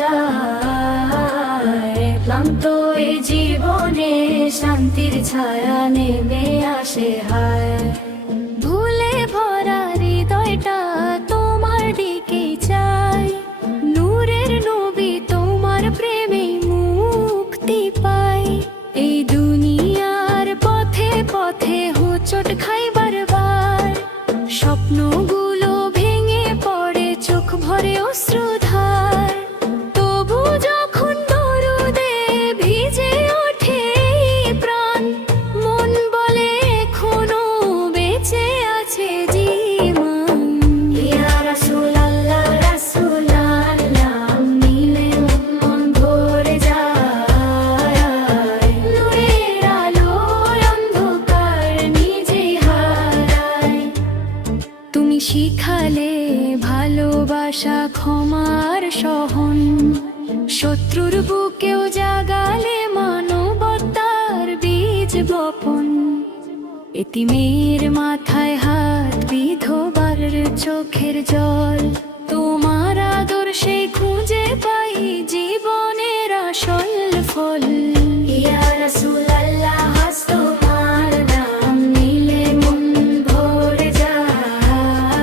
যায়। ক্লান্ত এই জীবনে শান্তির ছায়া নেমে আসে হায়। ভুলে ভরা হৃদয়টা তোমার দিকে চাই, নূরের নবী তোমার প্রেমে মুক্তি পাই। এই দুনিয়ার পথে পথে হোঁচট খাই বারবার, স্বপ্নগুলো ভেঙে পড়ে চোখ ভরে অশ্রুধার। তবু যখন দরুদে ভিজে ওঠে প্রাণ, মন বলে এখনো বেঁচে আছে জীবন। ইয়া রাসূলুল্লাহ রাসূলুল্লাহ নিলে মন ভরে যায়। নূরের আলোয় অন্ধকার নিজে হারায়। তুমি শিখালে ভালোবাসা ক্ষমার সহন, শত্রুর বুকেও জাগালে মানবতার বীজ বপন। এতিমের মাথায় হাত, বিধবার চোখের জল, তোমার আদর্শে খুঁজে পাই জীবনের আসল ফল। ইয়া রাসূলুল্লাহ তোমার নাম নিলে মন ভরে যায়।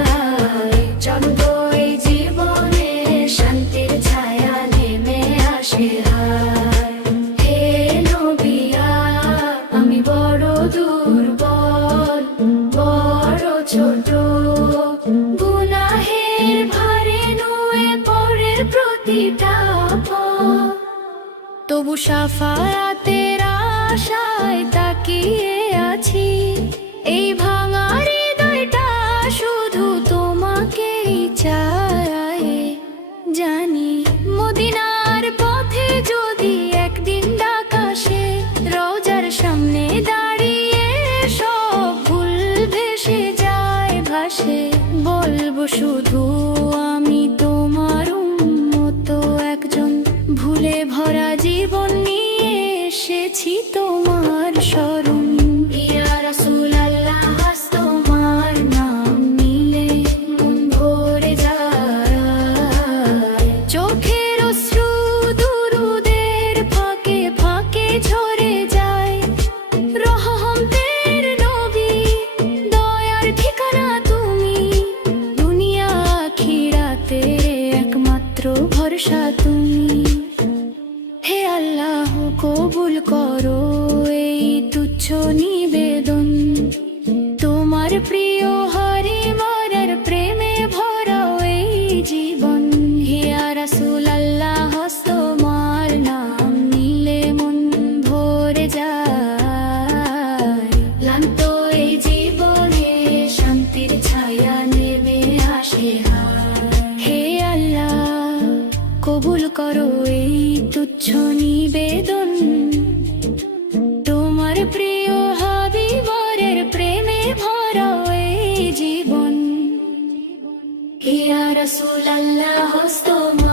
চন্দ্র এই জীবনে শান্তির ছায়া নেমে আসে হায়। হে নবিয়া আমি বড় দুর্বল, বড় ছোট, গুনাহের ভারে নুয়ে পরের প্রতিটা পথ। তবু শাফায়াতের আশায় তাকিয়ে আছি, এই ভাঙা হৃদয়টা শুধু তোমাকেই চায়। জানি মদিনার পথে যদি একদিন ডাক আসে, রওজার সামনে দাঁড়িয়ে সব ভুল ভেসে যায় ভাসে। বলবো শুধু আমি তোমার উম্মত একজন, ভুলে ভরা জীবন নিয়ে এসেছি তোমার শরণ। ইয়া রাসূলুল্লাহ তোমার নাম নিলে মন ভরে যায়। চোখের অশ্রু দুরুদের ফাঁকে ফাঁকে ঝরে যায়। রহমতের নবী দয়ার ঠিকানা তুমি, দুনিয়া আখিরাতে একমাত্র ভরসা তুমি। হে আল্লাহ কবুল করো এই তুচ্ছ নিবেদন, তোমার প্রিয় হরিমনের প্রেমে ভরাও এই জীবন। ইয়া রাসূলুল্লাহ তোমার নাম নিলে মন ভরে যায়। ক্লান্ত এই জীবনে শান্তির ছায়া নেমে আসে হায়। হে আল্লাহ কবুল করো এই তুচ্ছ নিবেদন, তোমার প্রিয় হাবিবরের প্রেমে ভরাও এই জীবন। ইয়া রাসূলুল্লাহ তোমার